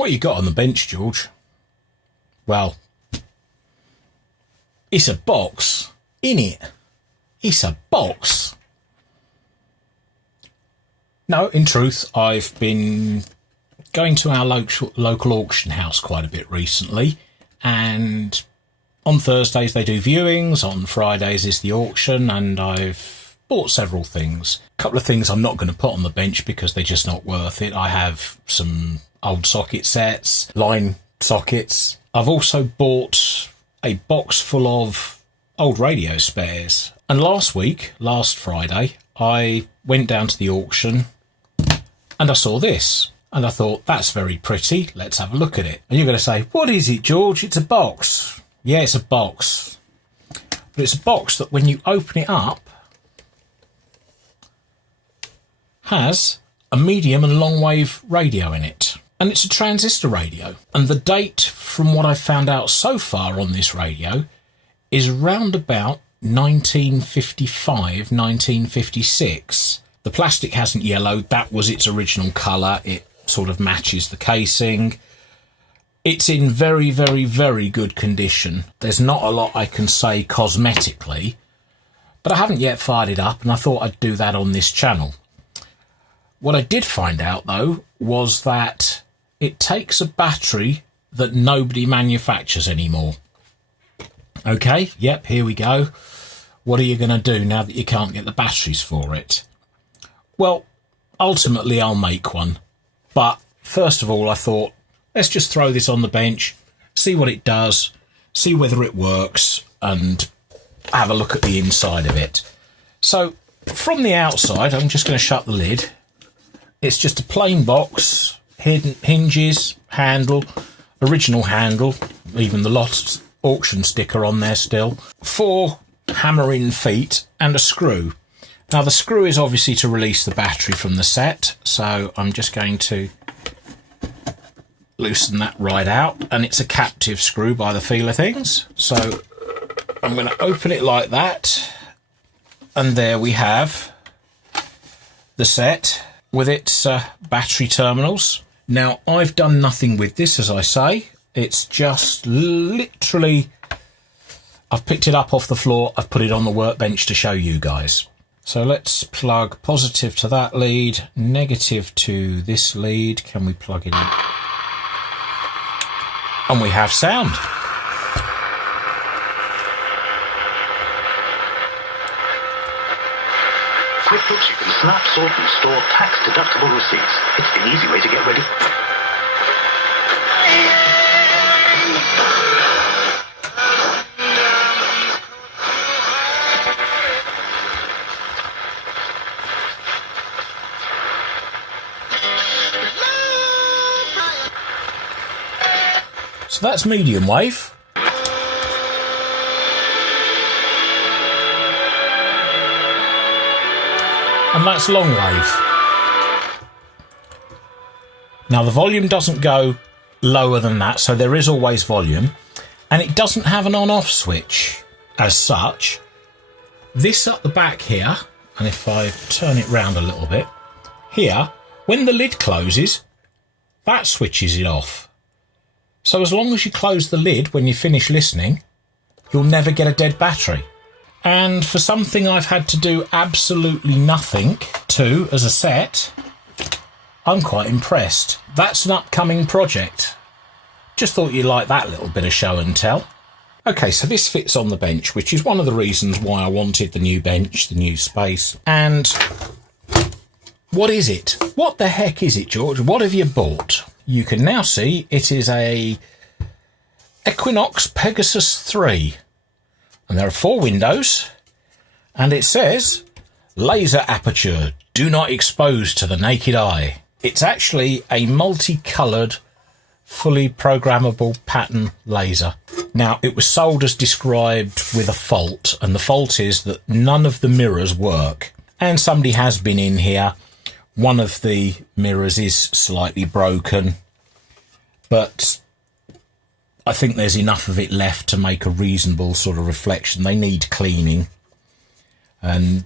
What you got on the bench, George? Well, it's a box, innit? It's a box. No, in truth, I've been going to our local auction house quite a bit recently, and on Thursdays they do viewings, on Fridays is the auction, and I've bought several things. A couple of things I'm not going to put on the bench because they're just not worth it. I have some old socket sets, line sockets. I've also bought a box full of old radio spares. And last Friday, I went down to the auction and I saw this. And I thought, that's very pretty. Let's have a look at it. And you're going to say, what is it, George? It's a box. Yeah, it's a box. But it's a box that when you open it up, has a medium and long wave radio in it. And it's a transistor radio. And the date from what I've found out so far on this radio is round about 1955, 1956. The plastic hasn't yellowed. That was its original colour. It sort of matches the casing. It's in very, very, very good condition. There's not a lot I can say cosmetically, but I haven't yet fired it up, and I thought I'd do that on this channel. What I did find out, though, was that it takes a battery that nobody manufactures anymore. Okay, yep, here we go. What are you going to do now that you can't get the batteries for it? Well, ultimately I'll make one. But first of all, I thought, let's just throw this on the bench, see what it does, see whether it works, and have a look at the inside of it. So, from the outside, I'm just going to shut the lid. It's just a plain box, hidden hinges, handle, original handle, even the lost auction sticker on there still, 4 hammer-in feet and a screw. Now the screw is obviously to release the battery from the set, so I'm just going to loosen that right out, and it's a captive screw by the feel of things. So I'm going to open it like that, and there we have the set with its battery terminals. Now, I've done nothing with this, as I say. It's just literally, I've picked it up off the floor, I've put it on the workbench to show you guys. So let's plug positive to that lead, negative to this lead. Can we plug it in? And we have sound. QuickBooks, you can snap, sort and store tax-deductible receipts. It's the easy way to get ready. So that's medium wave. And that's long wave. Now the volume doesn't go lower than that, so there is always volume, and it doesn't have an on-off switch as such. This at the back here, and if I turn it round a little bit, here, when the lid closes, that switches it off. So as long as you close the lid when you finish listening, you'll never get a dead battery. And for something I've had to do absolutely nothing to as a set, I'm quite impressed. That's an upcoming project. Just thought you'd like that little bit of show and tell. Okay, so this fits on the bench, which is one of the reasons why I wanted the new bench, the new space. And what is it? What the heck is it, George? What have you bought? You can now see it is a Equinox Pegasus 3. And there are 4 windows, and it says, laser aperture, do not expose to the naked eye. It's actually a multicoloured, fully programmable pattern laser. Now, it was sold as described with a fault, and the fault is that none of the mirrors work. And somebody has been in here. One of the mirrors is slightly broken, but I think there's enough of it left to make a reasonable sort of reflection. They need cleaning. And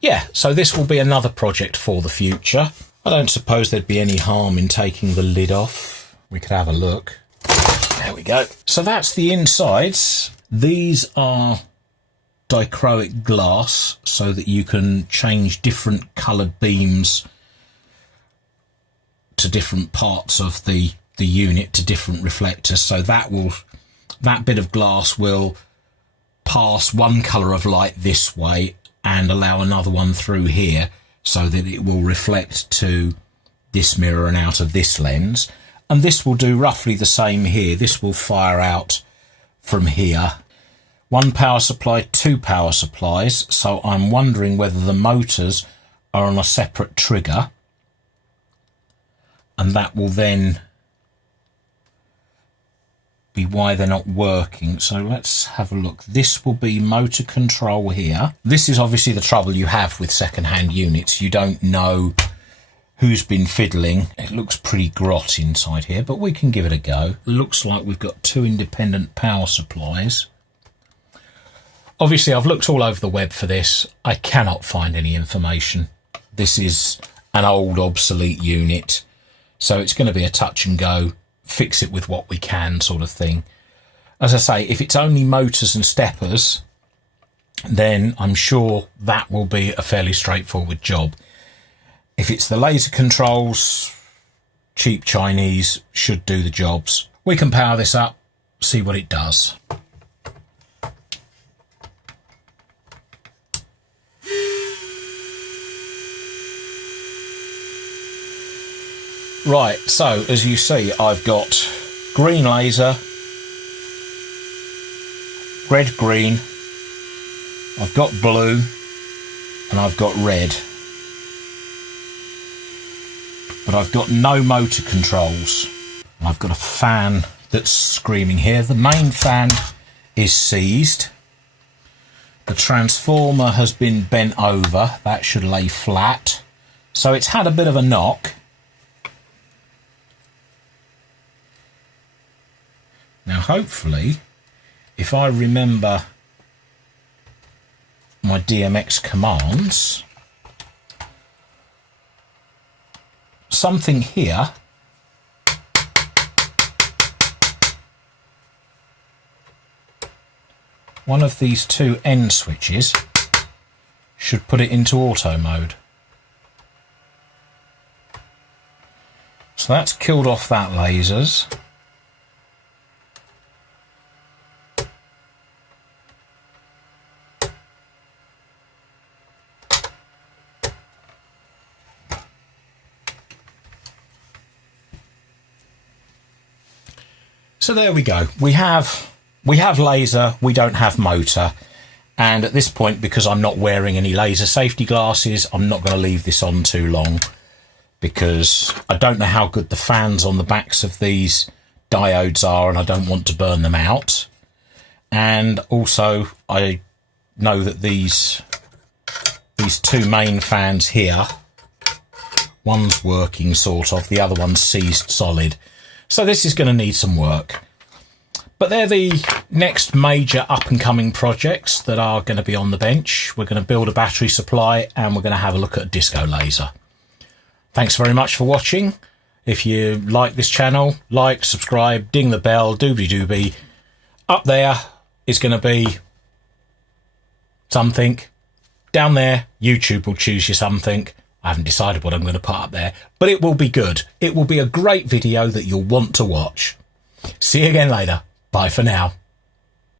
yeah, so this will be another project for the future. I don't suppose there'd be any harm in taking the lid off we could have a look. There we go. So that's the insides. These are dichroic glass so that you can change different coloured beams to different parts of the unit, to different reflectors. So that bit of glass will pass one colour of light this way and allow another one through here, so that it will reflect to this mirror and out of this lens. And this will do roughly the same here. This will fire out from here. One power supply, two power supplies. So I'm wondering whether the motors are on a separate trigger, and that will then be why they're not working. So let's have a look. This will be motor control here. This is obviously the trouble you have with second-hand units. You don't know who's been fiddling. It looks pretty grot inside here, but we can give it a go. Looks like we've got two independent power supplies. Obviously, I've looked all over the web for this. I cannot find any information. This is an old, obsolete unit, so it's going to be a touch and go, fix it with what we can sort of thing. As I say, if it's only motors and steppers, then I'm sure that will be a fairly straightforward job. If it's the laser controls, cheap Chinese should do the jobs. We can power this up, see what it does. Right, so as you see, I've got green laser, red, green, I've got blue, and I've got red. But I've got no motor controls. I've got a fan that's screaming here. The main fan is seized. The transformer has been bent over. That should lay flat. So it's had a bit of a knock. Now hopefully, if I remember my DMX commands, something here one of these two end switches should put it into auto mode. So that's killed off that lasers. So there we go. We have laser, we don't have motor. And at this point, because I'm not wearing any laser safety glasses, I'm not going to leave this on too long, because I don't know how good the fans on the backs of these diodes are, and I don't want to burn them out. And also I know that these two main fans here, one's working sort of, the other one's seized solid. So this is going to need some work. But they're the next major up-and-coming projects that are going to be on the bench. We're going to build a battery supply, and we're going to have a look at a disco laser. Thanks very much for watching. If you like this channel, like, subscribe, ding the bell, doobie-doobie. Up there is going to be something. Down there, YouTube will choose you something. I haven't decided what I'm going to put up there, but it will be good. It will be a great video that you'll want to watch. See you again later. Bye for now.